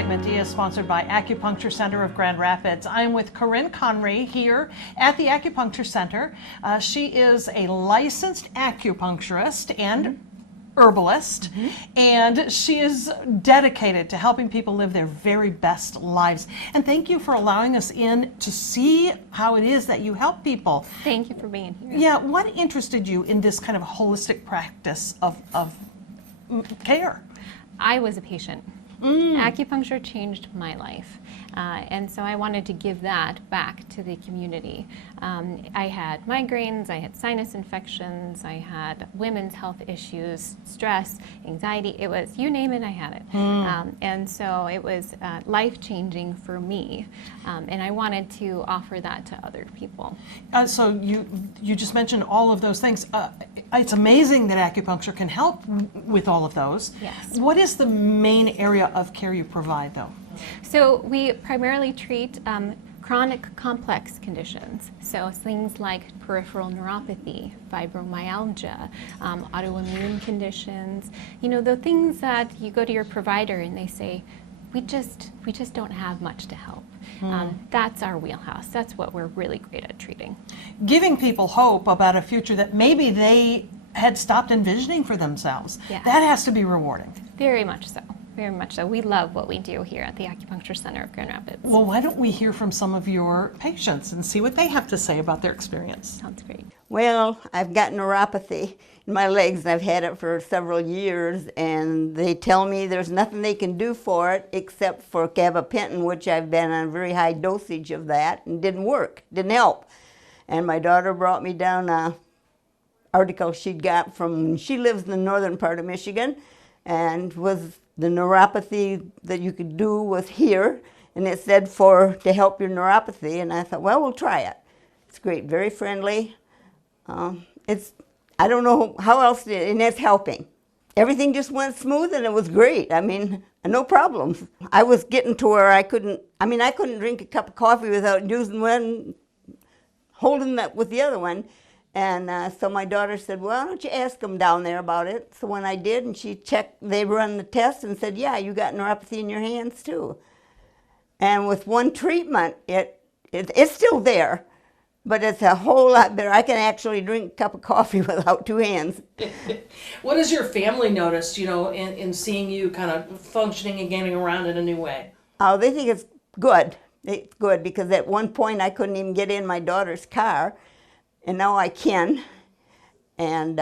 segment is sponsored by Acupuncture Center of Grand Rapids. I'm with Corinne Conry here at the Acupuncture Center. She is a licensed acupuncturist and herbalist, and she is dedicated to helping people live their very best lives. And thank you for allowing us in to see how it is that you help people. Thank you for being here. Yeah, what interested you in this kind of holistic practice of care? I was a patient. Acupuncture changed my life, and so I wanted to give that back to the community. I had migraines, I had sinus infections, I had women's health issues, stress, anxiety, it was, you name it, I had it. And so it was life-changing for me, and I wanted to offer that to other people. So you just mentioned all of those things. It's amazing that acupuncture can help with all of those. Yes. What is the main area of care you provide, though? So we primarily treat chronic complex conditions. So things like peripheral neuropathy, fibromyalgia, autoimmune conditions. You know, the things that you go to your provider and they say, we just don't have much to help. That's our wheelhouse. That's what we're really great at treating. Giving people hope about a future that maybe they had stopped envisioning for themselves. Yeah. That has to be rewarding. Very much so. Very much so. We love what we do here at the Acupuncture Center of Grand Rapids. Well, why don't we hear from some of your patients and see what they have to say about their experience? Sounds great. Well, I've got neuropathy in my legs, and I've had it for several years, and they tell me there's nothing they can do for it except for gabapentin, which I've been on a very high dosage of that, and didn't work, didn't help. And my daughter brought me down an article she'd got from, she lives in the northern part of Michigan, and was the neuropathy that you could do was here, and it said to help your neuropathy, and I thought, well, we'll try it. It's great, very friendly. I don't know how else to, and it's helping. Everything just went smooth, and it was great. I mean, no problems. I was getting to where I couldn't drink a cup of coffee without using one, holding that with the other one. And so my daughter said, well, why don't you ask them down there about it? So when I did, and she checked, they run the test and said, yeah, you got neuropathy in your hands too. And with one treatment, it's still there, but it's a whole lot better. I can actually drink a cup of coffee without two hands. What has your family noticed, you know, in seeing you kind of functioning and getting around in a new way? Oh, they think it's good. It's good because at one point I couldn't even get in my daughter's car. And now I can, and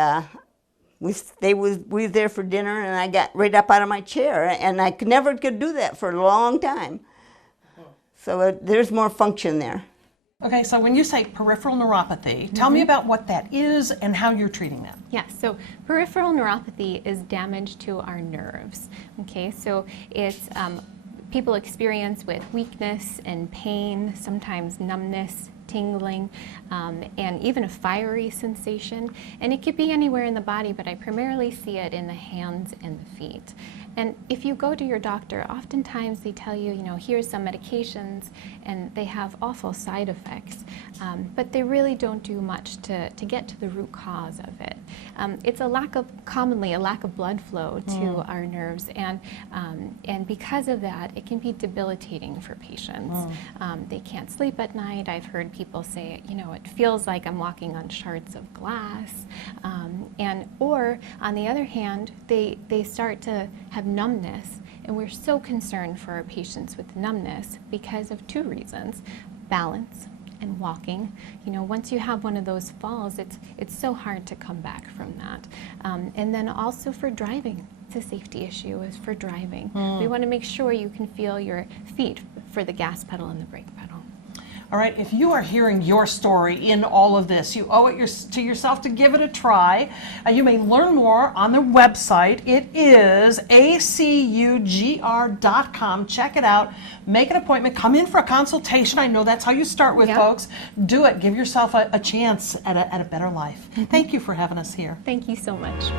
we was there for dinner, and I got right up out of my chair, and I never could do that for a long time. So there's more function there. Okay, so when you say peripheral neuropathy, tell me about what that is and how you're treating that. Yes, so peripheral neuropathy is damage to our nerves. Okay, so it's people experience with weakness and pain, sometimes numbness, tingling, and even a fiery sensation. And it could be anywhere in the body, but I primarily see it in the hands and the feet. And if you go to your doctor, oftentimes they tell you, you know, here's some medications, and they have awful side effects, but they really don't do much to get to the root cause of it. It's commonly a lack of blood flow to our nerves, and because of that, it can be debilitating for patients. They can't sleep at night. I've heard people say, you know, it feels like I'm walking on shards of glass, or on the other hand, they start to have numbness, and we're so concerned for our patients with numbness because of two reasons: balance and walking. You know, once you have one of those falls, it's so hard to come back from that. And then also for driving. It's a safety issue is for driving. We want to make sure you can feel your feet for the gas pedal and the brake pedal. All right, if you are hearing your story in all of this, you owe it to yourself to give it a try. You may learn more on the website. It is acugr.com. Check it out. Make an appointment. Come in for a consultation. I know that's how you start with folks. Do it. Give yourself a chance at a better life. Thank you for having us here. Thank you so much.